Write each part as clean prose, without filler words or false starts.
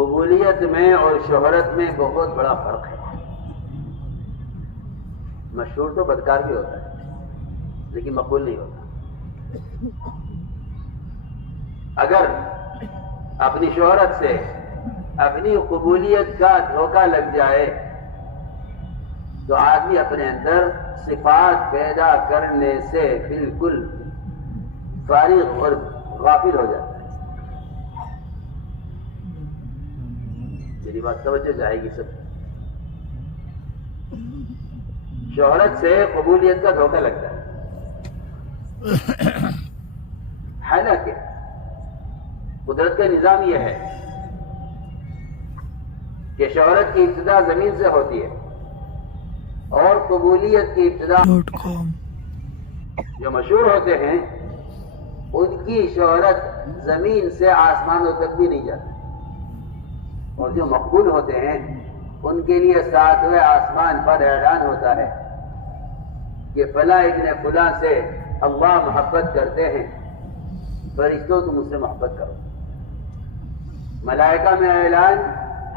قبولیت میں اور شہرت میں بہت بڑا فرق ہے۔ مشہور تو بدکار بھی ہوتا ہے لیکن مقبول نہیں ہوتا۔ اگر اپنی شہرت سے اپنی قبولیت کا دھوکہ لگ جائے تو آدمی اپنے اندر صفات پیدا کرنے سے بالکل فارغ اور غافل ہو جاتا ہے۔ میری بات توجہ جائے گی سب۔ شہرت سے قبولیت کا دھوکہ لگتا ہے، حالانکہ قدرت کا نظام یہ ہے کہ شہرت کی ابتدا زمین سے ہوتی ہے اور قبولیت کی ابتدا جو مشہور ہوتے ہیں ان کی شہرت زمین سے آسمانوں تک بھی نہیں جاتی، اور جو مقبول ہوتے ہیں ان کے لیے 7ویں آسمان پر اعلان ہوتا ہے کہ فلاں ابن فلاں سے اللہ محبت کرتے ہیں، فرشتوں تم اس سے محبت کرو۔ ملائکہ میں اعلان،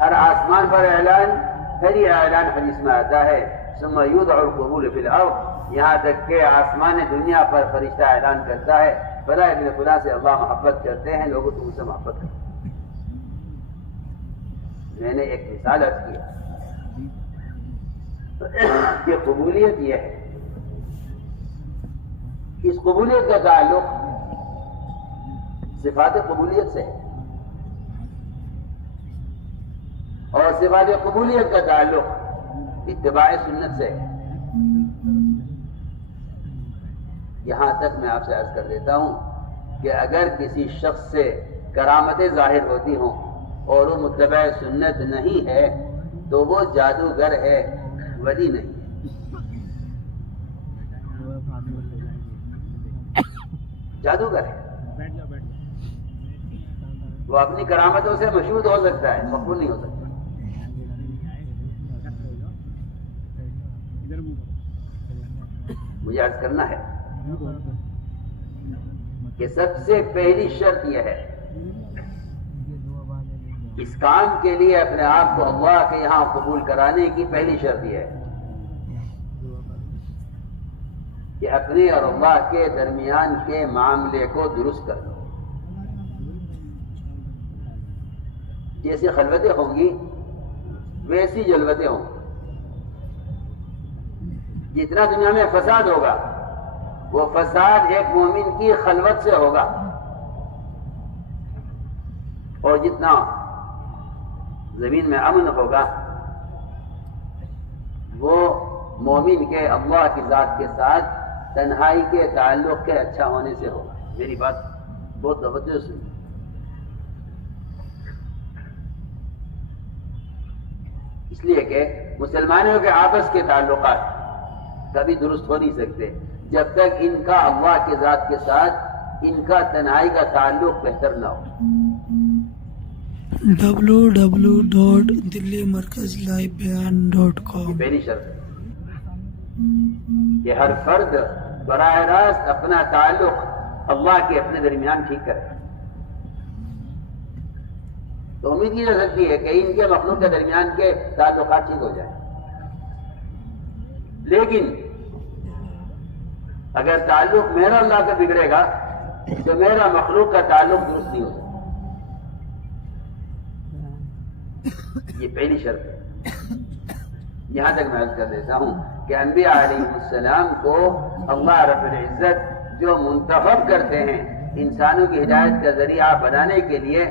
ہر آسمان پر اعلان، پھر یہ اعلان حدیث میں آتا ہے ثم یودع القبول فی الارض، یہاں تک کہ آسمان دنیا پر فرشتہ اعلان کرتا ہے فلاں ابن فلاں سے اللہ محبت کرتے ہیں، لوگوں تم اس سے محبت کرو۔ میں نے ایک مثال عرض کی کہ قبولیت یہ ہے، اس قبولیت کا تعلق صفات قبولیت سے ہے، اور صفات قبولیت کا تعلق اتباع سنت سے ہے۔ یہاں تک میں آپ سے عرض کر دیتا ہوں کہ اگر کسی شخص سے کرامتیں ظاہر ہوتی ہوں اور وہ متبع سنت نہیں ہے تو وہ جادوگر ہے، ولی نہیں۔ جادوگر ہے، وہ اپنی کرامتوں سے مشہود ہو سکتا ہے، مقبول نہیں ہو سکتا۔ مجھے عرض کرنا ہے کہ سب سے پہلی شرط یہ ہے، اس کام کے لیے اپنے آپ کو اللہ کے یہاں قبول کرانے کی پہلی شرط یہ ہے کہ اپنے اور اللہ کے درمیان کے معاملے کو درست کر لو۔ جیسی خلوتیں ہوں گی ویسی جلوتیں ہوں گی۔ جتنا دنیا میں فساد ہوگا وہ فساد ایک مومن کی خلوت سے ہوگا، اور جتنا زمین میں امن ہوگا وہ مومن کے اللہ کی ذات کے ساتھ تنہائی کے تعلق کے اچھا ہونے سے ہوگا۔ میری بات بہت توجہ سے سنیے۔ اس لیے کہ مسلمانوں کے آپس کے تعلقات کبھی درست ہو نہیں سکتے جب تک ان کا اللہ کی ذات کے ساتھ ان کا تنہائی کا تعلق بہتر نہ ہو۔ www.delhimarkazlivebeyan.com پہلی شرط ہے کہ ہر فرد براہ راست اپنا تعلق اللہ کے اپنے درمیان ٹھیک کرے۔ تو امید کی جا سکتی ہے کہ ان کے مخلوق کے درمیان کے تعلقات ٹھیک ہو جائیں، لیکن اگر تعلق میرا اللہ کا بگڑے گا تو میرا مخلوق کا تعلق درست نہیں ہو سکتا۔ یہ پہلی شرط ہے۔ یہاں تک میں عرض کر دیتا ہوں کہ انبیاء علیہ السلام کو اللہ رب العزت جو منتخب کرتے ہیں انسانوں کی ہدایت کا ذریعہ بنانے کے لیے،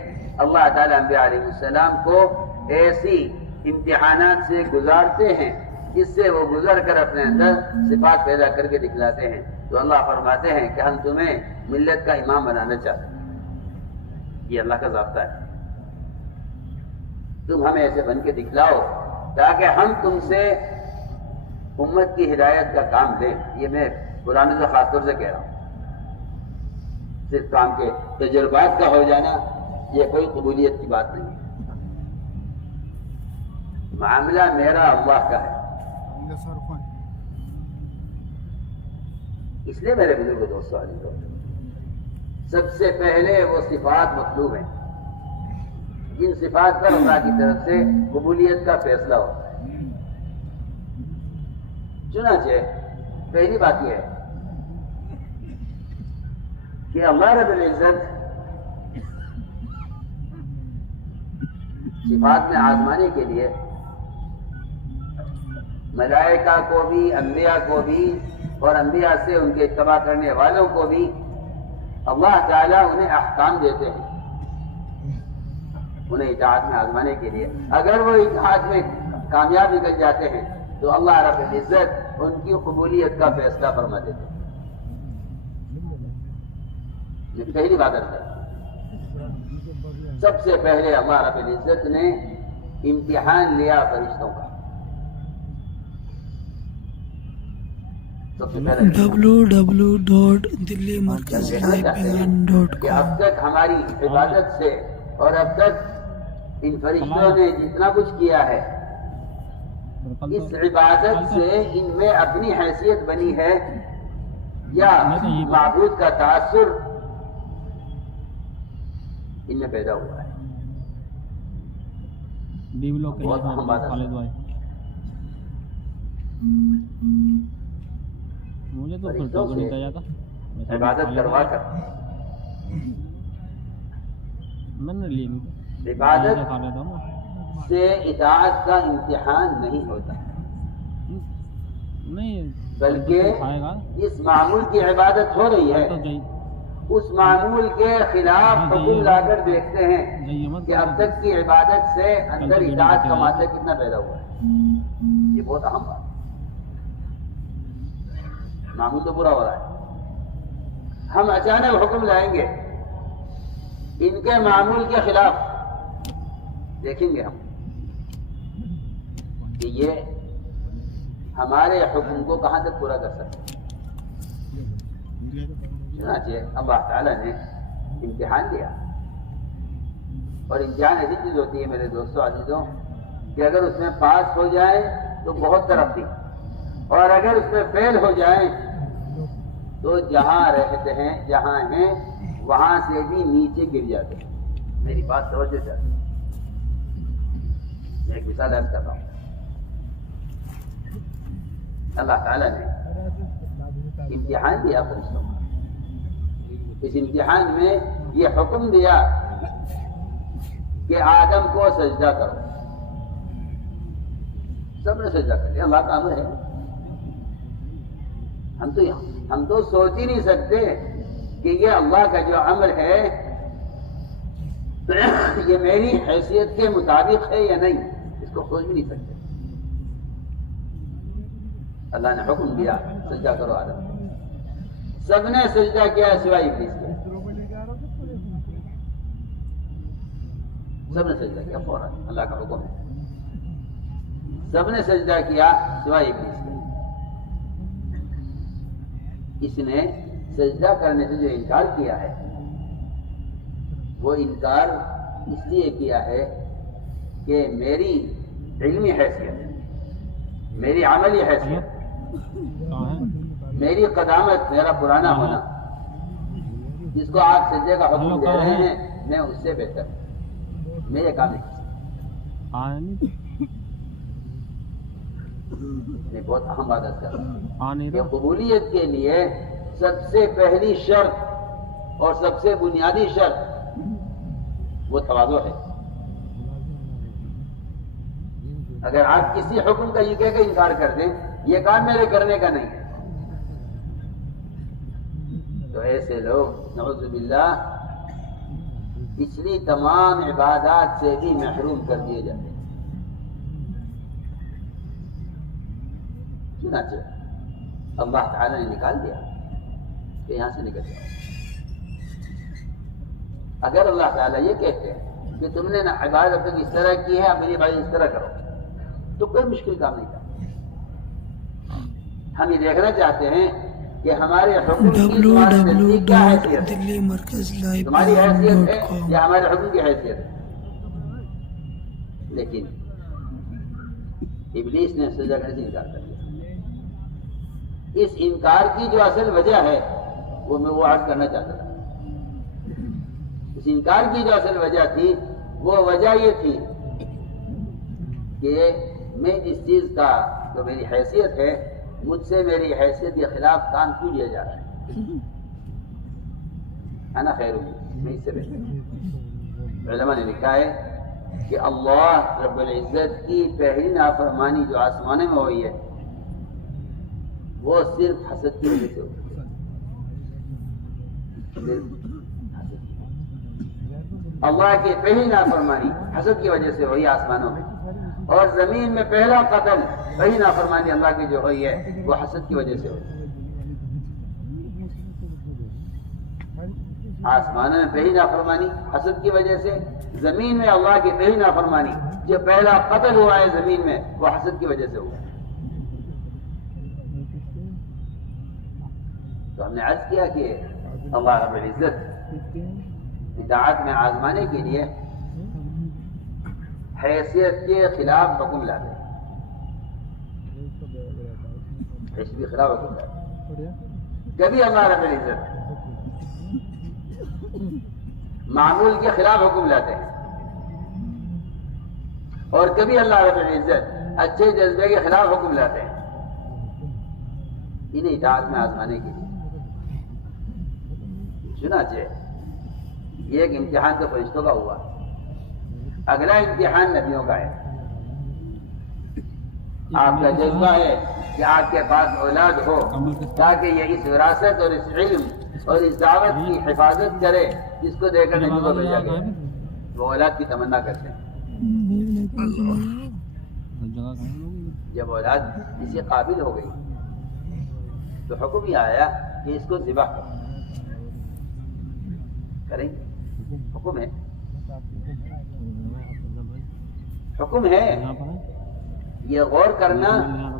اللہ تعالیٰ انبیاء علیہ السلام کو ایسی امتحانات سے گزارتے ہیں جس سے وہ گزر کر اپنے اندر صفات پیدا کر کے دکھلاتے ہیں۔ تو اللہ فرماتے ہیں کہ ہم تمہیں ملت کا امام بنانا چاہتے ہیں۔ یہ اللہ کا ضابطہ ہے، تم ہمیں ایسے بن کے دکھلاؤ تاکہ ہم تم سے امت کی ہدایت کا کام لیں۔ یہ میں قرآن سے خاص طور سے کہہ رہا ہوں، صرف کام کے تجربات کا ہو جانا یہ کوئی قبولیت کی بات نہیں ہے۔ معاملہ میرا اللہ کا ہے۔ اس لیے میرے بزرگ دوستوں علی سب سے پہلے وہ صفات مطلوب ہیں جن صفات پر اللہ کی طرف سے قبولیت کا فیصلہ ہوتا ہے۔ چنانچہ پہلی بات یہ ہے کہ اللہ رب العزت صفات میں آزمانے کے لیے ملائکہ کو بھی، انبیاء کو بھی، اور انبیاء سے ان کے اتباع کرنے والوں کو بھی اللہ تعالیٰ انہیں احکام دیتے ہیں انہیں اطاعت میں آزمانے کے لیے۔ اگر وہ اطاعت میں کامیاب نکل جاتے ہیں تو اللہ رب العزت ان کی قبولیت کا فیصلہ فرما دیتے ہیں۔ یہ پہلی بات ہے۔ سب سے پہلے اللہ رب العزت نے امتحان لیا فرشتوں کا۔ www.delhimarkazlifebeyan.com کہ اب تک ہماری عبادت سے اور اب تک ان فرشتوں نے جتنا کچھ کیا ہے، اس عبادت سے ان میں اپنی حیثیت بنی ہے یا معبود کا تاثر ان میں پیدا ہوا ہے۔ بہت اہم بات ہے۔ مجھے تو فرشتوں سے نہیں جاتا عبادت کروا کر میں نے لی عبادت سے اطاعت کا امتحان نہیں ہوتا، نہیں بلکہ اس معمول کی عبادت ہو رہی ہے، اس معمول کے خلاف حکم لا کر دیکھتے ہیں کہ اب تک کی عبادت سے اندر اطاعت کا مادہ کتنا پیدا ہوا ہے۔ یہ بہت اہم بات ہے۔ معمول تو برا ہو رہا ہے، ہم اچانک حکم لائیں گے ان کے معمول کے خلاف، دیکھیں گے ہم کہ یہ ہمارے حکم کو کہاں تک پورا کر سکتے ہیں۔ چنانچہ اللہ تعالیٰ نے امتحان لیا، اور امتحان ایسی چیز ہوتی ہے میرے دوستوں عزیزوں کہ اگر اس میں پاس ہو جائے تو بہت ترقی، اور اگر اس میں فیل ہو جائیں تو جہاں رہتے ہیں، جہاں ہیں، وہاں سے بھی نیچے گر جاتے ہیں۔ میری بات توجہ چاہتی ہے، میں ایک مثال عرض کر رہا ہوں۔ اللہ تعالیٰ نے امتحان دیا فرشتوں کا، اس امتحان میں یہ حکم دیا کہ آدم کو سجدہ کرو، سب نے سجدہ کر لیا۔ اللہ کا امر ہے، ہم تو سوچ ہی نہیں سکتے کہ یہ اللہ کا جو امر ہے یہ میری حیثیت کے مطابق ہے یا نہیں، اس کو سوچ بھی نہیں سکتے۔ اللہ نے حکم دیا سجدہ کرو آدم، سب نے سجدہ کیا سوائے ابلیس کے، سب نے سجدہ کیا فوراً، اللہ کا حکم ہے، سب نے سجدہ کیا سوائے ابلیس کے۔ اس نے سجدہ کرنے سے جو انکار کیا ہے وہ انکار اس لیے کیا ہے کہ میری علمی حیثیت، میری عملی حیثیت، میری قدامت، میرا پرانا ہونا، جس کو آپ سجدے کا حکم دے رہے ہیں میں اس سے بہتر ہوں، میں یہ کام نہیں کر سکتا۔ میں بہت اہم بات کر رہا ہوں کہ قبولیت کے لیے سب سے پہلی شرط اور سب سے بنیادی شرط وہ تواضع ہے۔ اگر آپ کسی حکم کا یہ کہہ کے انکار کر دیں یہ کام میرے کرنے کا نہیں ہے، تو ایسے لوگ نعوذ باللہ پچھلی تمام عبادات سے بھی محروم کر دیے جاتے ہیں۔ چنانچہ اللہ تعالیٰ نے نکال دیا کہ یہاں سے نکل جاؤ۔ اگر اللہ تعالیٰ یہ کہتے ہیں کہ تم نے نہ عبادت اب تک اس طرح کی ہے، اب میری عبادت اس طرح کرو، تو کوئی مشکل کام نہیں کرتا۔ ہم یہ دیکھنا چاہتے ہیں کہ ہمارے حکم کی تمہارے نزدیک کیا حیثیت ہے، تمہاری حیثیت ہے یا ہمارے حکم کی حیثیت ہے۔ لیکن ابلیس نے سجدہ کرنے سے انکار کر دیا۔ اس انکار کی جو اصل وجہ ہے وہ میں عرض کرنا چاہتا تھا۔ اس انکار کی جو اصل وجہ تھی وہ وجہ یہ تھی کہ میں جس چیز کا جو میری حیثیت ہے مجھ سے میری حیثیت کے خلاف کام کیوں لیا جا رہا ہے؟ انا خیر میں اس سے بہتر۔ علماء نے لکھا ہے کہ اللہ رب العزت کی پہلی نافرمانی جو آسمانے میں ہوئی ہے وہ صرف حسد کی وجہ سے ہوئی، اللہ کی پہلی نافرمانی حسد کی وجہ سے ہوئی آسمانوں میں، اور زمین میں پہلا قتل وہی نافرمانی اللہ کی جو ہوئی ہے وہ حسد کی وجہ سے ہوئی۔ آسمانوں میں پہلی نافرمانی حسد کی وجہ سے، زمین میں اللہ کی پہلی نافرمانی جو پہلا قتل ہوا ہے زمین میں وہ حسد کی وجہ سے ہوا۔ تو ہم نے عرض کیا کہ اللہ رب العزت اطاعت میں آزمانے کے لیے حیثیت کے خلاف حکم لاتے ہیں، حیثیت کے خلاف حکم لاتے ہیں۔ کبھی اللہ رب العزت معمول کے خلاف حکم لاتے ہیں، اور کبھی اللہ رب العزت اچھے جذبے کے خلاف حکم لاتے ہیں، انہیں اطاعت میں آزمانے کے لیے۔ چنانچہ یہ ایک امتحان تو فرشتوں کا ہوا، اگلا امتحان نبیوں کا ہے۔ آپ کا جذبہ ہے کہ آپ کے پاس اولاد ہو تاکہ یہ اس وراثت اور اس علم اور اس دعوت کی حفاظت کرے جس کو دے کر نبی کو بھیجا گیا، وہ اولاد کی تمنا کرتے ہیں۔ جب اولاد کسی قابل ہو گئی تو حکم ہی آیا کہ اس کو ذبح کرو، کریں گے، حکم ہے، حکم ہے۔ یہ غور کرنا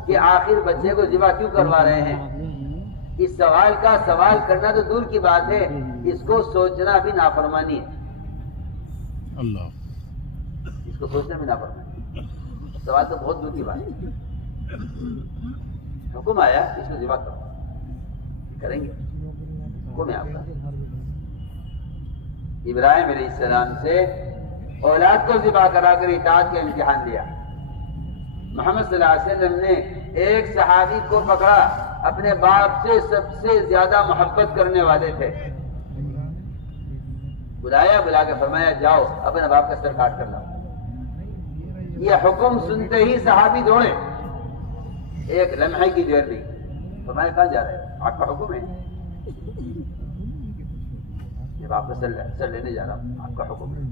کہ آخر بچے کو ذبح کیوں کروا رہے ہیں، اس سوال کا سوال کرنا تو دور کی بات ہے، اس کو سوچنا بھی نافرمانی ہے۔ اللہ، اس کو سوچنا بھی نافرمانی ہے، سوال تو بہت دور کی بات ہے۔ حکم آیا اس کو ذبح کرو، کریں گے، حکم ہے آپ کا۔ ابراہیم علیہ السلام سے اولاد کو ذبح کرا کر اطاعت کا امتحان لیا۔ محمد صلی اللہ علیہ وسلم نے ایک صحابی کو پکڑا، اپنے باپ سے سب سے زیادہ محبت کرنے والے تھے، بلایا، بلا کے فرمایا جاؤ اپنے باپ کا سر کاٹ کر لاؤ۔ یہ حکم سنتے ہی صحابی دوڑے، ایک لمحے کی دیر نہیں، فرمایا کہاں جا رہے ہیں، آپ کا حکم ہے، جب آپ کا سر لینے جا رہا ہوں، آپ کا حکم ہے۔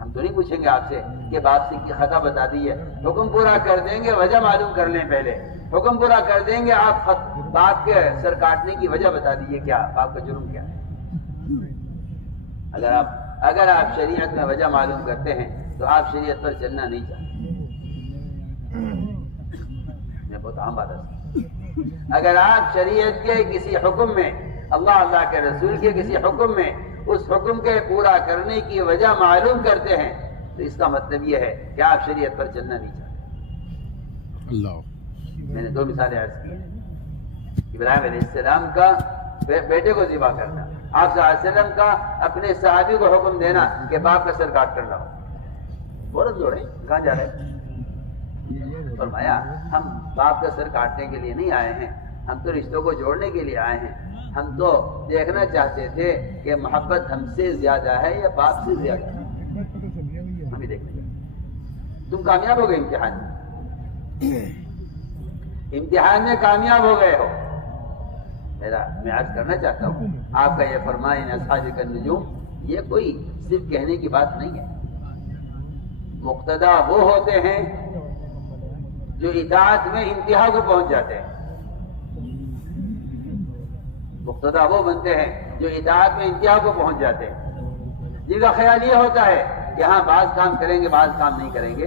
ہم تو نہیں پوچھیں گے آپ سے کہ باپ سے کی خطا بتا دی ہے، حکم پورا کر دیں گے، وجہ معلوم کر لیں پہلے، حکم پورا کر دیں گے، آپ باپ کے سر کاٹنے کی وجہ بتا دیجیے، کیا باپ کا جرم کیا ہے۔ اگر آپ شریعت میں وجہ معلوم کرتے ہیں تو آپ شریعت پر چلنا نہیں چاہتے، یہ بہت عام بات ہے۔ اگر آپ شریعت کے کسی حکم میں، اللہ کے رسول کے کسی حکم میں اس حکم کے پورا کرنے کی وجہ معلوم کرتے ہیں تو اس کا مطلب یہ ہے کہ آپ شریعت پر چلنا نہیں چاہتے۔ اللہ، میں نے دو مثالیں عرض کی ہیں، ابراہیم علیہ السلام کا بیٹے کو ذبح کرنا، آپ صلی اللہ علیہ وسلم کا اپنے صحابی کو حکم دینا کہ باپ کا سر کاٹ کر لاؤ۔ فوراً جوڑے، کہاں جا رہے ہیں؟ فرمایا ہم باپ کا سر کاٹنے کے لیے نہیں آئے ہیں، ہم تو رشتوں کو جوڑنے کے لیے آئے ہیں، ہم تو دیکھنا چاہتے تھے کہ محبت ہم سے زیادہ ہے یا باپ سے زیادہ ہے، ہم ہی دیکھنے گئے۔ تم کامیاب ہو گئے امتحان میں، امتحان میں کامیاب ہو گئے ہو۔ میں عرض کرنا چاہتا ہوں، آپ کا یہ فرمان اصحاب النجوم یہ کوئی صرف کہنے کی بات نہیں ہے۔ مقتدا وہ ہوتے ہیں جو اطاعت میں انتہا کو پہنچ جاتے ہیں، مقتدا وہ بنتے ہیں جو اطاعت میں انتہا کو پہنچ جاتے ہیں، جن کا خیال یہ ہوتا ہے کہ ہاں بعض کام کریں گے بعض کام نہیں کریں گے۔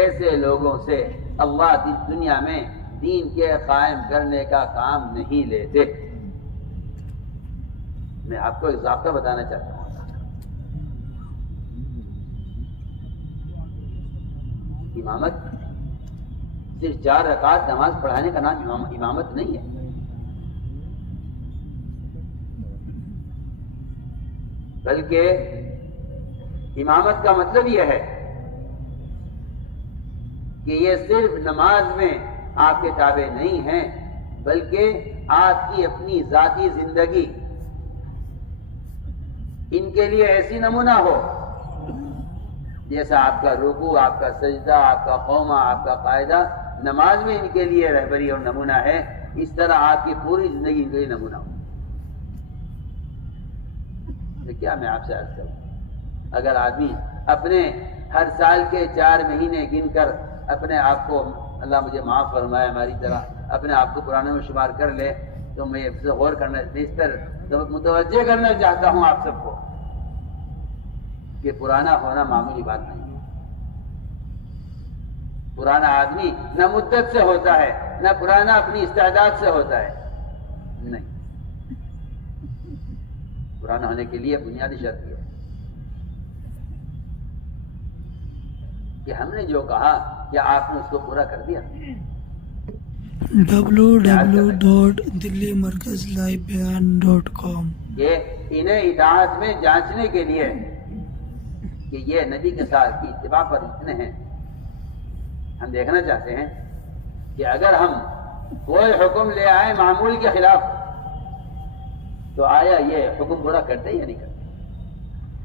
ایسے لوگوں سے اللہ اس دنیا میں دین کے قائم کرنے کا کام نہیں لیتے۔ میں آپ کو ایک ضابطہ بتانا چاہتا ہوں، امامت صرف 4 رکعت نماز پڑھانے کا نام امامت نہیں ہے، بلکہ امامت کا مطلب یہ ہے کہ یہ صرف نماز میں آپ کے تابع نہیں ہیں، بلکہ آپ کی اپنی ذاتی زندگی ان کے لیے ایسی نمونہ ہو جیسا آپ کا رکوع، آپ کا سجدہ، آپ کا قومہ، آپ کا قاعدہ نماز میں ان کے لیے رہبری اور نمونہ ہے، اس طرح آپ کی پوری زندگی ان کے لیے نمونہ ہو۔ تو کیا میں آپ سے عرض کروں، اگر آدمی اپنے ہر سال کے 4 مہینے گن کر اپنے آپ کو، اللہ مجھے معاف فرمائے ہماری طرح، اپنے آپ کو پرانے میں شمار کر لے، تو میں اس سے غور کرنا، اس پر متوجہ کرنا چاہتا ہوں آپ سب کو کہ پرانا ہونا معمولی بات نہیں ہے۔ پرانا آدمی نہ مدت سے ہوتا ہے، نہ پرانا اپنی استعداد سے ہوتا ہے، نہیں، پرانا ہونے کے لیے بنیادی شرط یہ ہے کہ ہم نے جو کہا کیا آپ نے اس کو پورا کر دیا؟ www.delhimarkazlivebeyan.com کہ انہیں اطاعت میں جانچنے کے لیے کہ یہ نبی کے ساتھ کی اتباع پر اتنے ہیں، ہم دیکھنا چاہتے ہیں کہ اگر ہم کوئی حکم لے آئے معمول کے خلاف تو آیا یہ حکم پورا کرتے یا نہیں کرتے؟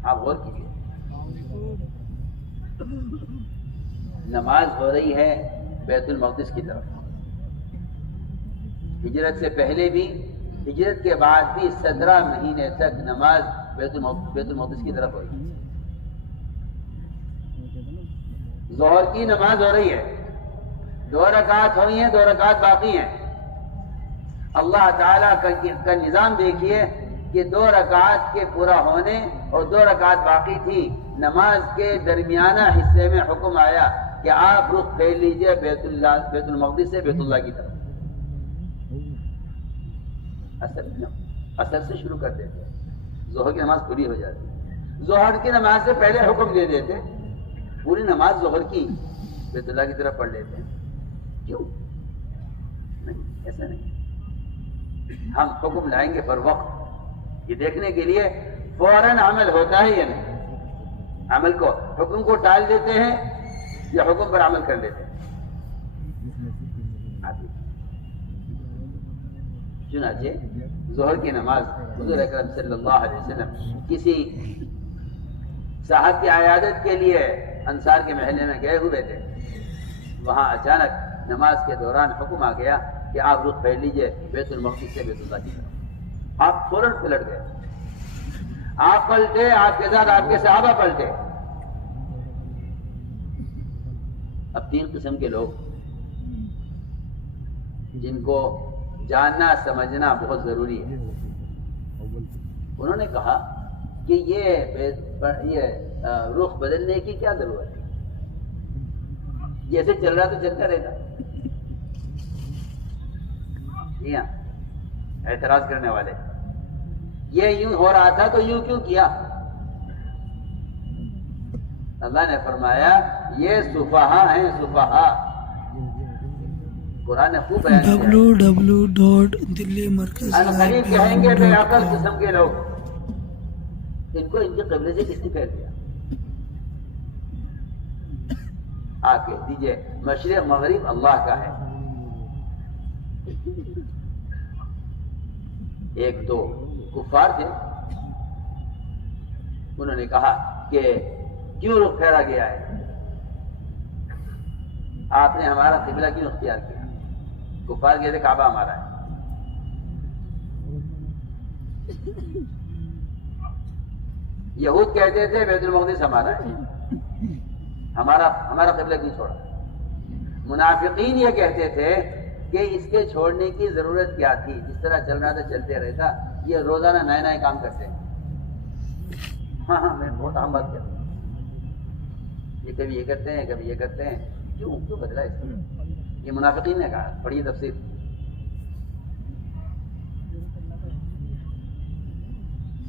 آپ غور کیجیے، نماز ہو رہی ہے بیت المقدس کی طرف، ہجرت سے پہلے بھی، ہجرت کے بعد بھی 17 مہینے تک نماز بیت المقدس کی طرف ہوئی۔ ظہر کی نماز ہو رہی ہے، 2 رکعت ہوئی ہیں، 2 رکعت باقی ہیں۔ اللہ تعالیٰ کا نظام دیکھیے کہ 2 رکعت کے پورا ہونے اور 2 رکعت باقی تھی، نماز کے درمیانہ حصے میں حکم آیا کہ آپ رخ پھیر لیجئے بیت المقدس سے بیت اللہ کی طرف۔ اثر سے شروع کر دیتے، ظہر کی نماز پوری ہو جاتی، ظہر کی نماز سے پہلے حکم دے دیتے، پوری نماز ظہر کی بیت اللہ کی طرف پڑھ لیتے ہیں۔ کیوں نہیں؟ ایسا نہیں، ہم حکم لائیں گے پر وقت، یہ دیکھنے کے لیے فوراً عمل ہوتا ہے یا نہیں، عمل کو، حکم کو ٹال دیتے ہیں یا حکم پر عمل کر لیتے ہیں۔ چنانچہ ظہر کی نماز حضور اکرم صلی اللہ علیہ وسلم کسی صاحب کی عیادت کے لیے انصار کے محلے میں گئے ہوئے تھے، وہاں اچانک نماز کے دوران حکم آ گیا کہ آپ رخ پھیر لیجئے بیت المقدس سے بیت اللہ کی طرف۔ آپ فوراً پلٹ گئے، آپ پلٹے، آپ کے ساتھ آپ کے صحابہ پلٹے۔ اب 3 قسم کے لوگ جن کو جاننا سمجھنا بہت ضروری ہے، انہوں نے کہا کہ یہ رخ بدلنے کی کیا ضرورت ہے، جیسے چل رہا تو چلتا رہتا۔ جی ہاں، اعتراض کرنے والے، یہ یوں ہو رہا تھا تو یوں کیوں کیا؟ اللہ نے فرمایا یہ سفہا ہیں، سفہا، قرآن نے خوب بیان کیا۔ www.delhimarkazlivebeyan.com کہیں گے بے عقل قسم کے لوگ، ان کو ان کے قبلے سے کس نے پھیر دیا؟ آ کے دیجئے مشرق مغرب اللہ کا ہے۔ ایک دو کفار تھے، انہوں نے کہا کہ کیوں رخ پھیرا گیا ہے، آپ نے ہمارا قبلہ کیوں اختیار کیا؟ کفار کہتے کعبہ ہمارا ہے۔ یہود کہتے تھے بیت المقدس ہمارا ہے، ہمارا قبلہ کیوں چھوڑا؟ منافقین یہ کہتے تھے کہ اس کے چھوڑنے کی ضرورت کیا تھی، جس طرح چل رہا تھا چلتے رہتا، یہ روزانہ نئے نئے کام کرتے ہیں۔ ہاں میں بہت اہم بات کرتا ہوں، یہ کبھی یہ کرتے ہیں کبھی یہ کرتے ہیں، کیوں بدلا اس میں؟ یہ منافقین نے کہا، پڑھیے تفسیر۔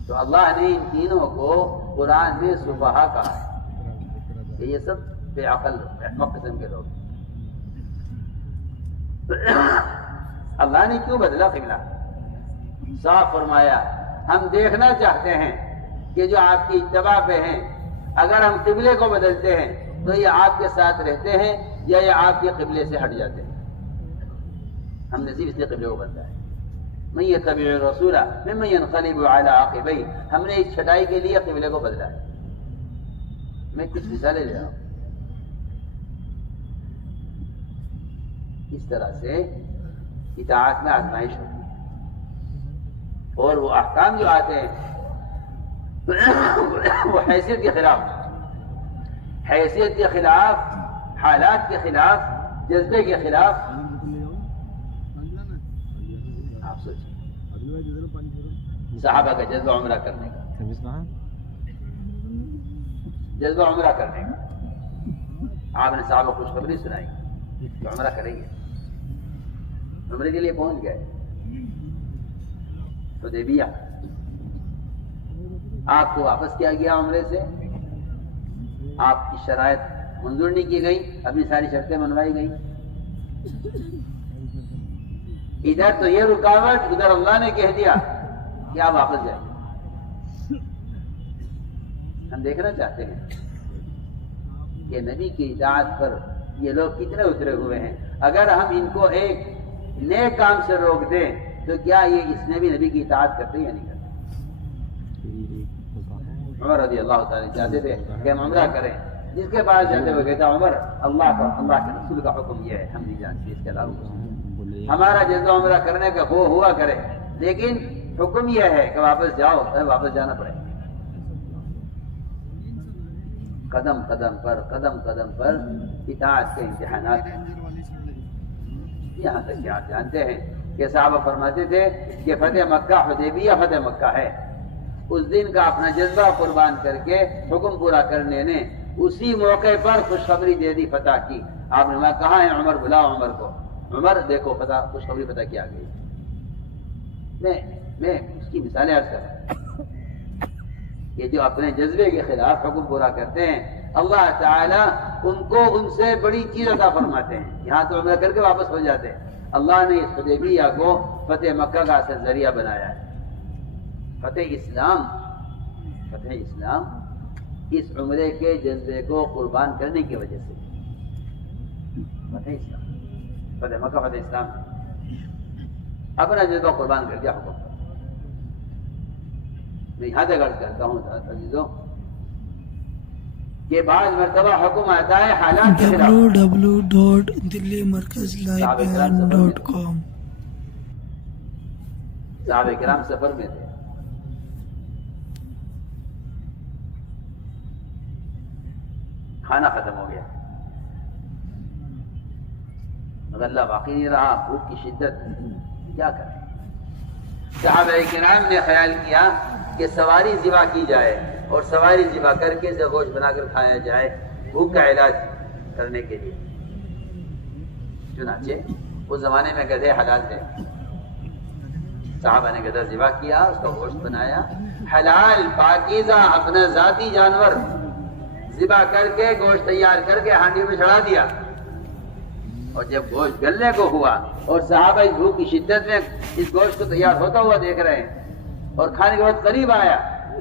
تو اللہ نے ان تینوں کو قرآن میں سفہا کہا ہے کہ یہ سب بے عقل احمق قسم کے لوگ۔ اللہ نے کیوں بدلا قبلہ؟ صاف فرمایا ہم دیکھنا چاہتے ہیں کہ جو آپ کی اتباع پہ ہیں اگر ہم قبلے کو بدلتے ہیں تو یہ آپ کے ساتھ رہتے ہیں یا یہ آپ کے قبلے سے ہٹ جاتے ہیں؟ ہم نے صرف اس لیے قبلے کو بدلا ہے. من يتبع الرسول ممن ينقلب على عقبيه، ہم نے اس چھٹائی کے لیے قبلے کو بدلا ہے. میں کچھ مثالیں لے رہا ہوں. اس طرح سے اطاعت میں آزمائش ہوتی ہے، اور وہ احکام جو آتے ہیں وہ حیثیت کے خلاف، حیثیت کے خلاف، حالات کے خلاف، جذبے کے خلاف. آپ سوچیں صحابہ کا جذبہ عمرہ کرنے کا، جذبہ عمرہ کرنے کا، آپ نے صحابہ کو خوشخبری سنائی کہ عمرہ کریں گے، عمرے کے لیے پہنچ گئے حدیبیہ. آپ کو واپس کیا گیا عمرے سے، آپ کی شرائط منظور نہیں کی گئی، اپنی ساری شرطیں منوائی گئی. ادھر تو یہ رکاوٹ، ادھر اللہ نے کہہ دیا کہ آپ واپس جائیں. ہم دیکھنا چاہتے ہیں کہ نبی کی اطاعت پر یہ لوگ کتنے اترے ہوئے ہیں. اگر ہم ان کو ایک نیک کام سے روک دیں تو کیا یہ اس نے بھی نبی کی اطاعت کرتے یا نہیں کرتے؟ عمر رضی اللہ تعالی چاہتے تھے کہ ہم عمرہ کریں. جس کے پاس جاتے ہوئے کہتا عمر اللہ کے رسول کا حکم یہ ہے، ہم نہیں جانتے اس کے علاوہ. ہمارا جذبہ عمرہ کرنے کا وہ ہوا کرے، لیکن حکم یہ ہے کہ واپس جاؤ، واپس جانا پڑے. قدم قدم پر اطاعت کے امتحانات ہیں. یہاں تک کہ آپ جانتے ہیں کہ صحابہ فرماتے تھے کہ فتح مکہ حدیبیہ فتح مکہ ہے. اس دن کا اپنا جذبہ قربان کر کے حکم پورا کرنے نے اسی موقع پر خوشخبری دے دی، فتح کی. آپ نے کہا ہے عمر، بلاؤ عمر کو. عمر دیکھو فتح، خوشخبری فتح کی آ گئی. میں اس کی مثالیں عرض کر رہا ہوں کہ جو اپنے جذبے کے خلاف حکم پورا کرتے ہیں، اللہ تعالیٰ ان کو ان سے بڑی چیز عطا فرماتے ہیں. یہاں تو عمرہ کر کے واپس ہو جاتے ہیں. اللہ نے اس حدیبیہ کو فتح مکہ کا اصل ذریعہ بنایا ہے. فتح اسلام اس عمرے کے جذبے کو قربان کرنے کی وجہ سے. فتح اسلام، فتح مکہ، فتح اسلام، اپنا جذبہ قربان کر دیا حکم. میں یہاں تک عرض کرتا ہوں عزیزوں کہ بعض مرتبہ حکم آتا ہے حالات کے خلاف. www.delhimarkazlivebeyan.com. صحابہ کرام سفر میں تھے، کھانا ختم ہو گیا، غلہ باقی نہیں رہا، بھوک کی شدت، کیا کریں؟ صحابہ کرام نے خیال کیا کہ سواری ذبح کی جائے اور سواری ذبح کر کے اسے گوشت بنا کر کھایا جائے بھوک کا علاج کرنے کے لیے. چنانچہ اس زمانے میں گدھے حلال تھے. صحابہ نے گدھا ذبح کیا، اس کا گوشت بنایا، حلال پاکیزہ اپنا ذاتی جانور ذبح کر کے گوشت تیار کر کے ہانڈی میں چڑھا دیا. اور جب گوشت گلنے کو ہوا اور صحابہ اس بھوک کی شدت میں اس گوشت کو تیار ہوتا ہوا دیکھ رہے ہیں اور کھانے کے وقت قریب آیا،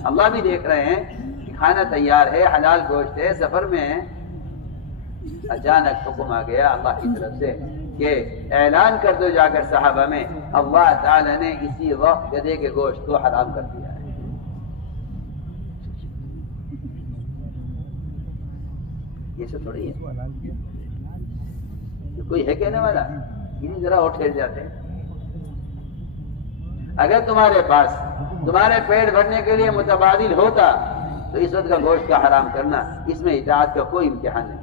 اللہ بھی دیکھ رہے ہیں کہ کھانا تیار ہے، حلال گوشت ہے، سفر میں ہے. اچانک حکم آ گیا اللہ کی طرف سے کہ اعلان کر دو جا کر صحابہ میں، اللہ تعالی نے اسی وقت گدھے کے گوشت کو حرام کر دیا ہے. یہ سب تھوڑی ہے، کوئی ہے کہنے والا؟ یہ ذرا اور ٹھہر جاتے ہیں. اگر تمہارے پاس تمہارے پیٹ بھرنے کے لیے متبادل ہوتا تو اس وقت کا گوشت کا حرام کرنا، اس میں اطاعت کا کوئی امتحان نہیں.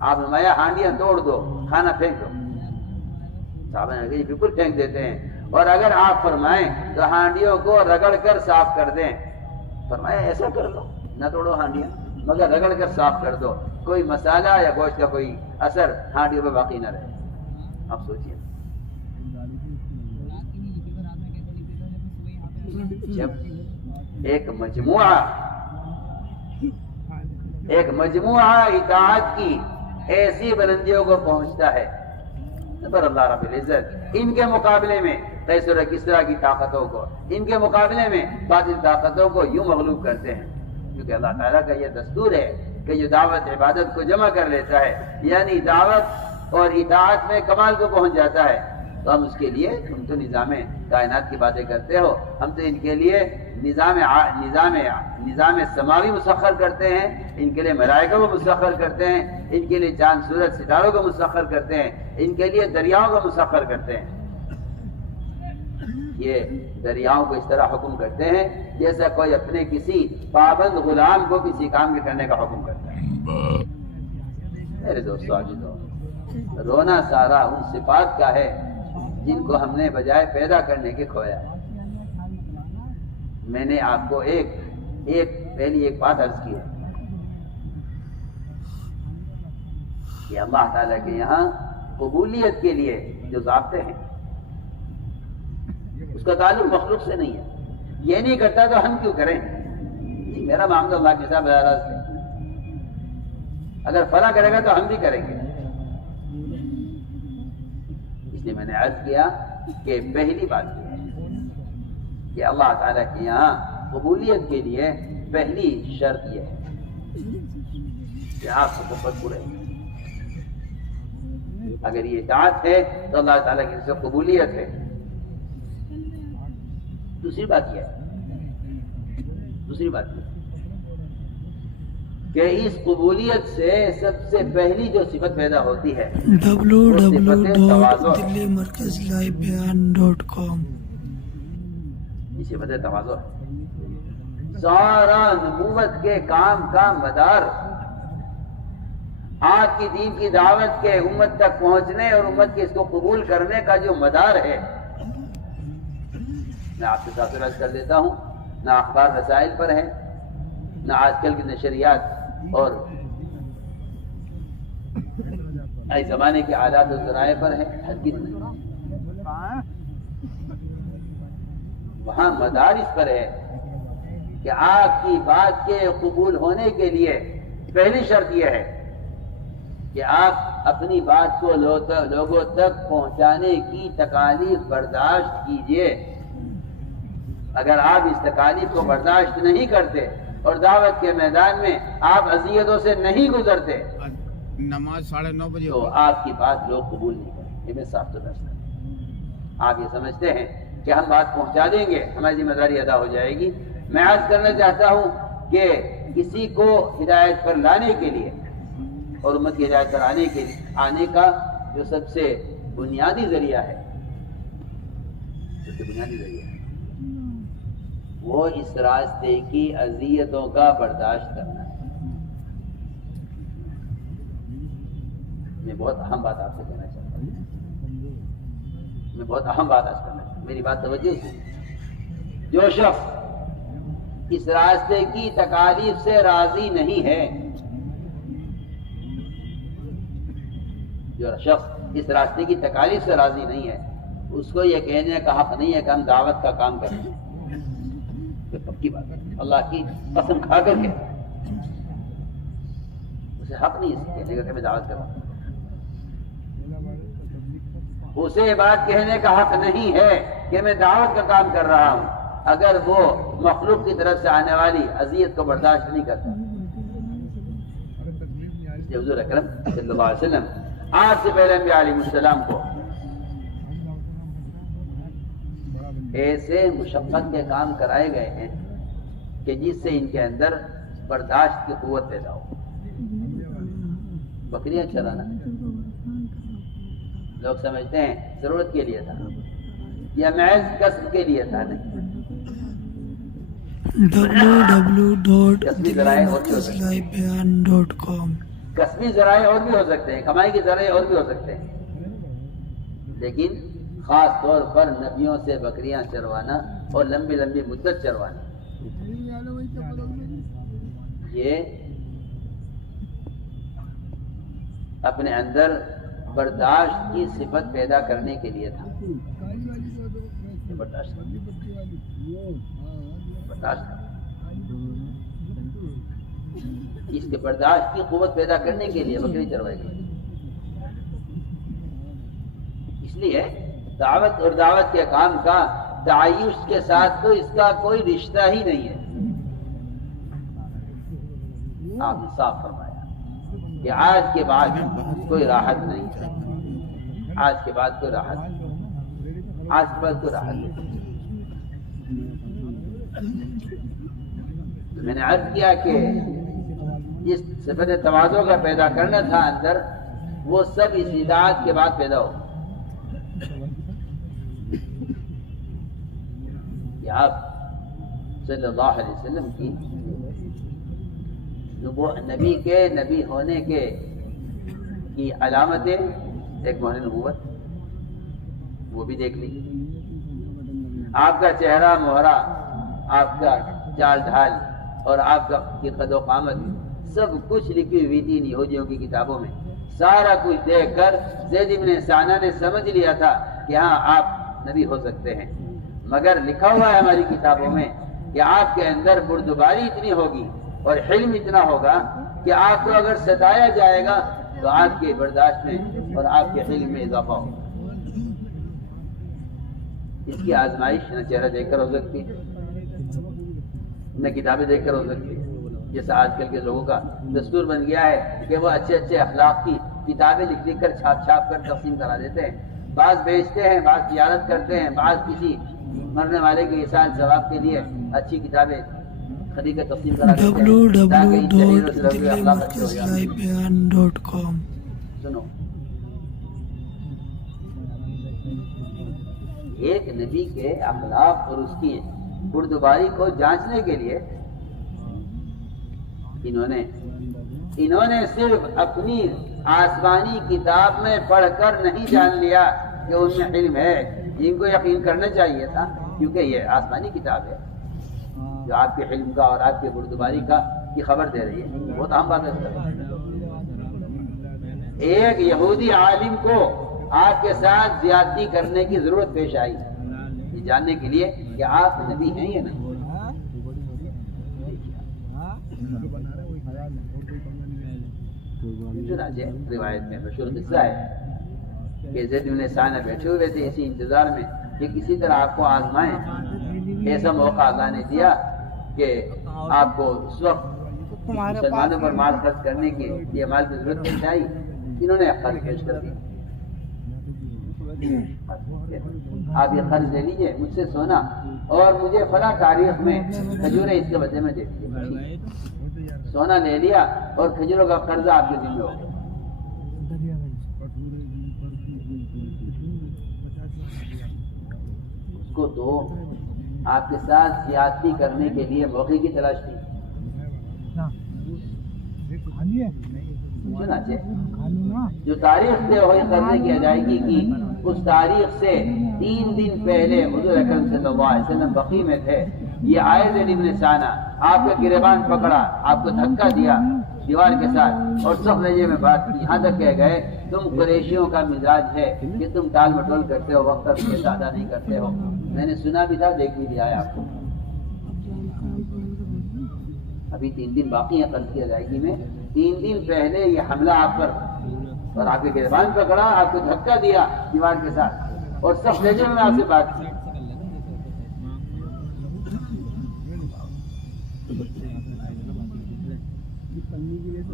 آپ نمایا ہانڈیاں توڑ دو، کھانا پھینک دو. صحابہ نے کہا بالکل پھینک دیتے ہیں، اور اگر آپ فرمائیں تو ہانڈیوں کو رگڑ کر صاف کر دیں. فرمایا ایسا کر لو، نہ توڑو ہانڈیاں، مگر رگڑ کر صاف کر دو، کوئی مسالہ یا گوشت کا کوئی اثر ہانڈیوں میں باقی نہ رہے. آپ سوچیے، جب ایک مجموعہ اطاعت کی ایسی بلندیوں کو پہنچتا ہے پر اللہ رب العزت ان کے مقابلے میں کس طرح کی طاقتوں کو، ان کے مقابلے میں باطل طاقتوں کو یوں مغلوب کرتے ہیں. کیونکہ اللہ تعالیٰ کا یہ دستور ہے کہ جو دعوت عبادت کو جمع کر لیتا ہے، یعنی دعوت اور اطاعت میں کمال کو پہنچ جاتا ہے، تو ہم اس کے لیے، تم تو نظام کائنات کی باتیں کرتے ہو، ہم تو ان کے لیے نظام سماوی مسخر کرتے ہیں، ان کے لیے ملائکہ کو مسخر کرتے ہیں، ان کے لیے چاند سورج ستاروں کو مسخر کرتے ہیں، ان کے لیے دریاؤں کو مسخر کرتے ہیں۔ یہ دریاؤں کو اس طرح حکم کرتے ہیں جیسا کوئی اپنے کسی پابند غلام کو کسی کام کے کرنے کا حکم کرتا ہے۔ میرے دوستو عزیزو، رونا سارا ان صفات کا ہے جن کو ہم نے بجائے پیدا کرنے کے کھویا ہے۔ میں نے آپ کو پہلی ایک بات عرض کی ہے کہ اللہ تعالیٰ کے یہاں قبولیت کے لیے جو ضابطے ہیں اس کا تعلق مخلوق سے نہیں ہے۔ یہ نہیں کرتا تو ہم کیوں کریں؟ میرا معاملہ اللہ کے ساتھ براز ہے، اگر فلاں کرے گا تو ہم بھی کریں گے۔ اس لیے میں نے عرض کیا کہ پہلی بات یہ ہے کہ اللہ تعالیٰ کے یہاں قبولیت کے لیے پہلی شرط یہ ہے کہ آپ کو محبت پورے، اگر یہ اطاعت ہے تو اللہ تعالیٰ کی طرف سے قبولیت ہے۔ دوسری بات یہ کہ اس قبولیت سے سب سے پہلی جو صفت پیدا ہوتی ہے www.delhimarkazlivebeyan.com یہ صفت تواضع ہے۔ سارا نبوت کے کام کا مدار، آج کی دین کی دعوت کے امت تک پہنچنے اور امت کے اس کو قبول کرنے کا جو مدار ہے، میں آپ کے ساتھ عرض کر دیتا ہوں، نہ اخبار رسائل پر ہے، نہ آج کل کی نشریات اور نئے زمانے کے آلات و ذرائع پر ہے، ہرگز نہیں۔ وہاں مدار اس پر ہے کہ آپ کی بات کے قبول ہونے کے لیے پہلی شرط یہ ہے کہ آپ اپنی بات کو لوگوں تک پہنچانے کی تکالیف برداشت کیجئے۔ اگر آپ اس تکالیف کو برداشت نہیں کرتے اور دعوت کے میدان میں آپ اذیتوں سے نہیں گزرتے، نماز 9:30 بجے تو آپ کی بات لوگ قبول نہیں کریں۔ یہ میں صاف تو درست ہے۔ آپ یہ سمجھتے ہیں کہ ہم بات پہنچا دیں گے، ہماری ذمہ داری ادا ہو جائے گی۔ میں عرض کرنا چاہتا ہوں کہ کسی کو ہدایت پر لانے کے لیے اور امت کی ہدایت پر آنے کا جو سب سے بنیادی ذریعہ ہے، وہ اس راستے کی اذیتوں کا برداشت کرنا ہے۔ میں بہت اہم بات آپ سے کہنا چاہتا ہوں، میری بات توجہ سے۔ جو شخص اس راستے کی تکالیف سے راضی نہیں ہے، اس راستے کی تکالیف سے راضی نہیں ہے، اس کو یہ کہنے کا حق نہیں ہے کہ ہم دعوت کا کام کریں۔ یہ پکی بات ہے، اللہ کی قسم کھا کر کے اسے حق نہیں ہے کہنے کا کہ میں دعوت کروں۔ اسے بات کہنے کا حق نہیں ہے کہ میں دعوت کا کام کر رہا ہوں اگر وہ مخلوق کی طرف سے آنے والی اذیت کو برداشت نہیں کرتا۔ حضور اکرم صلی اللہ علیہ وسلم آج سے پہلے انبیاء علیہ السلام کو ایسے مشقت کے کام کرائے گئے ہیں کہ جس سے ان کے اندر برداشت کی قوت پیدا ہو۔ بکریاں چرانا لوگ سمجھتے ہیں ضرورت کے لیے تھا یا محض کسب کے لیے تھا، نہیں۔ www.delhimarkazlivebeyan.com کسبی ذرائع اور بھی ہو سکتے ہیں، کمائی کے ذرائع اور بھی ہو سکتے ہیں، لیکن خاص طور پر نبیوں سے بکریاں چروانا اور لمبی لمبی مدت چروانا، یہ اپنے اندر برداشت کی صفت پیدا کرنے کے لیے تھا۔ برداشت اس کے برداشت کی قوت پیدا کرنے کے لیے بکری چروائی گئی۔ اس لیے دعوت اور دعوت کے کام کا تعیش کے ساتھ تو اس کا کوئی رشتہ ہی نہیں ہے۔ آپ نے صاف فرمایا کہ آج کے بعد کوئی راحت نہیں، آج کے بعد کوئی راحت نہیں، آج کے بعد کوئی راحت نہیں۔ میں نے عرض کیا کہ جس صفت تواضع کا پیدا کرنا تھا اندر، وہ سب اس اطاعت کے بعد پیدا ہو کہ آپ صلی اللہ علیہ وسلم کی نبی کے نبی ہونے کے کی علامتیں، ایک مہر نبوت وہ بھی دیکھ لی، آپ کا چہرہ مہرہ، آپ کا چال ڈھال اور آپ کا قد و قامت سب کچھ لکھی ہوئی تھی یہودیوں کی کتابوں میں۔ سارا کچھ دیکھ کر زید بن ثانہ نے سمجھ لیا تھا کہ ہاں آپ نبی ہو سکتے ہیں، مگر لکھا ہوا ہے ہماری کتابوں میں کہ آپ کے اندر بردباری اتنی ہوگی اور حلم اتنا ہوگا کہ آپ کو اگر ستایا جائے گا تو آپ کے برداشت میں اور آپ کے حلم میں اضافہ ہوگا۔ اس کی آزمائش نہ چہرہ دیکھ کر ہو سکتی، نہ کتابیں دیکھ کر ہو سکتی، جیسا آج کل کے لوگوں کا دستور بن گیا ہے کہ وہ اچھے اچھے اخلاق کی کتابیں لکھ کر چھاپ کر تقسیم کرا دیتے ہیں، بعض بیچتے ہیں، بعض تجارت کرتے ہیں، بعض کسی مرنے والے کے احسان ثواب کے لیے اچھی کتابیں خرید کر تقسیم کرا دیتے ہیں تاکہ ان تحریروں سے لوگوں کے اخلاق اچھے ہو جائیں۔ سنو، ایک نبی کے اخلاق اور اس کی بردباری کو جانچنے کے لیے انہوں نے صرف اپنی آسمانی کتاب میں پڑھ کر نہیں جان لیا کہ ان میں علم ہے، جن کو یقین کرنا چاہیے تھا، کیونکہ یہ آسمانی کتاب ہے جو آپ کے علم کا اور آپ کے بردباری کا کی خبر دے رہی ہے، وہ تو ہم بات کرتے ہیں۔ ایک یہودی عالم کو آپ کے ساتھ زیادتی کرنے کی ضرورت پیش آئی یہ جاننے کے لیے کہ آپ نبی ہیں یا نہیں۔ روایت میں مشہور قصہ ہے کہ زید بن ثانہ بیٹھے ہوئے تھے اسی انتظار میں کہ کسی طرح آپ کو آزمائیں۔ ایسا موقع اللہ نے دیا کہ آپ کو اس وقت مسلمانوں پر مال خرچ کرنے کے لیے مال کی ضرورت پیش آئی، انہوں نے قرض پیش کر دیا، آپ یہ قرض لے لیجئے مجھ سے سونا اور مجھے فلاں تاریخ میں کھجوریں اس کے بدلے میں دے دیجیے۔ سونا لے لیا اور کھجوروں کا قرضہ آپ کے ذمہ ہو گیا۔ اس کو تو آپ کے ساتھ زیادتی کرنے کے لیے موقع کی تلاش تھی۔ جو تاریخ سے ہوئی قرضے کی ادائیگی کی، اس تاریخ سے 3 دن پہلے حضور اکرم صلی اللہ علیہ وسلم بقی میں تھے، یہ آئے زید بن ثانہ، آپ کا گریبان پکڑا، آپ کو دھکا دیا دیوار کے ساتھ اور سخت لہجے میں بات کی، یہاں تک کہہ گئے تم قریشیوں کا مزاج ہے کہ تم ٹال مٹول کرتے ہو، وقت پر پیسہ ادا نہیں کرتے ہو، میں نے سنا بھی تھا، دیکھ بھی لیا ہے آپ کو، ابھی 3 دن باقی ہیں قرض کی ادائیگی میں، 3 دن پہلے یہ حملہ آپ پر اور آپ کے گریبان پکڑا، آپ کو دھکا دیا دیوار کے ساتھ اور سخت لہجے میں آپ سے بات کی۔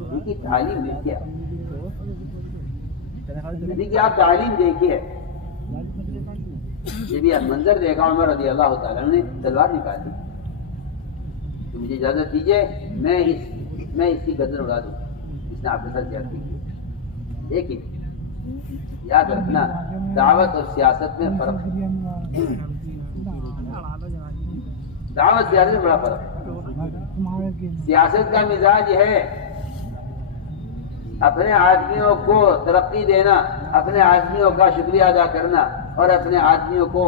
نبی کی تعلیم دیکھیے، نبی کی آپ تعلیم دیکھیے، یہ بھی منظر دیکھا عمر رضی اللہ تعالیٰ نے تلوار نکالی تو مجھے اجازت دیجیے میں اس کی گردن اڑا دوں، اس نے آپ کے ساتھ زیادتی کی۔ لیکن یاد رکھنا دعوت اور سیاست میں فرق ہے، دعوت سیاست میں بڑا فرق ہے۔ سیاست کا مزاج ہے اپنے آدمیوں کو ترقی دینا، اپنے آدمیوں کا شکریہ ادا کرنا اور اپنے آدمیوں کو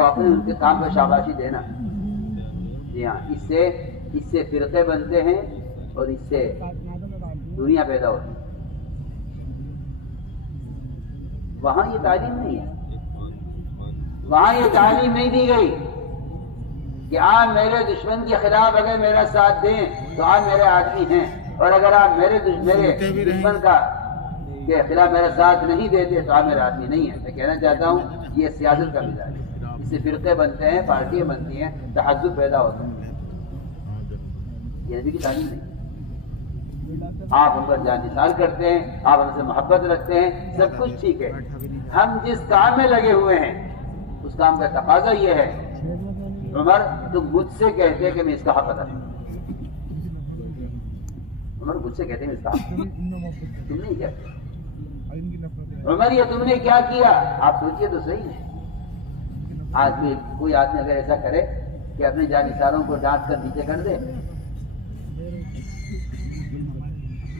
اپنے ان کے کام پر شاباشی دینا۔ جی ہاں، اس سے فرقے بنتے ہیں اور اس سے دنیا پیدا ہوتی ہے۔ وہاں یہ تعلیم نہیں ہے، وہاں یہ تعلیم نہیں دی گئی کہ آپ میرے دشمن کے خلاف اگر میرا ساتھ دیں تو آپ میرے آدمی ہیں، اور اگر آپ میرے دشمن کے خلاف میرا ساتھ نہیں دیتے تو آپ میرے آدمی نہیں ہیں۔ میں کہنا چاہتا ہوں یہ سیاست کا مزاج ہے، اس سے فرقے بنتے ہیں، پارٹیاں بنتی ہیں، تحزب پیدا ہوتا ہے، یہ نبی کی تعلیم نہیں۔ آپ ان پر جان نثار کرتے ہیں، آپ ان سے محبت رکھتے ہیں، سب کچھ ٹھیک ہے. ہم جس کام میں لگے ہوئے ہیں اس کام کا تقاضا یہ ہے، عمر تم مجھ سے کہتے کہ میں اس کا حق ادا کروں. عمر مجھ سے کہتے ہیں اس کا حق، تم نہیں کہتے. عمر یہ تم نے کیا کیا؟ آپ سوچئے تو صحیح. آدمی کوئی آدمی اگر ایسا کرے کہ اپنے جانثاروں کو ڈانٹ کر نیچے کر دے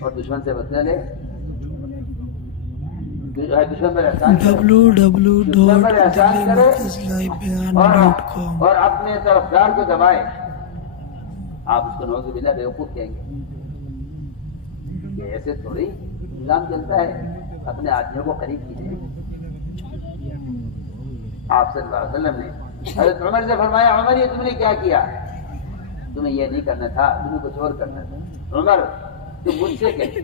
اور دشمن سے بدلہ لے، دشمن پر احسان کرے اور اپنے طرفدار کو دبائے، آپ اس کو نعوذ باللہ بیوقوف کہیں گے. کہ ایسے تھوڑی نظام چلتا ہے. اپنے آدمیوں کو قریب کیجیے. آپ صلی اللہ علیہ وسلم نے حضرت عمر سے فرمایا، عمر یہ تم نے کیا کیا؟ تمہیں یہ نہیں کرنا تھا، تمہیں کچھ اور کرنا تھا. عمر تم مجھ سے کہتے،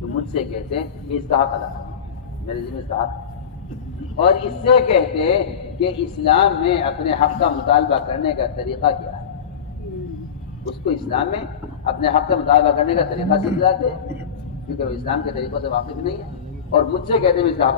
تم مجھ سے کہتے کہ اس کا حق ادا کرو، میرے ذمہ اس کا حق، اور اس سے کہتے کہ اسلام میں اپنے حق کا مطالبہ کرنے کا طریقہ کیا ہے. اس کو اسلام میں اپنے حق کا مطالبہ کرنے کا طریقہ سمجھاتے، کیونکہ وہ اسلام کے طریقوں سے واقف نہیں ہے، اور مجھ سے کہتے ہیں اس کا حق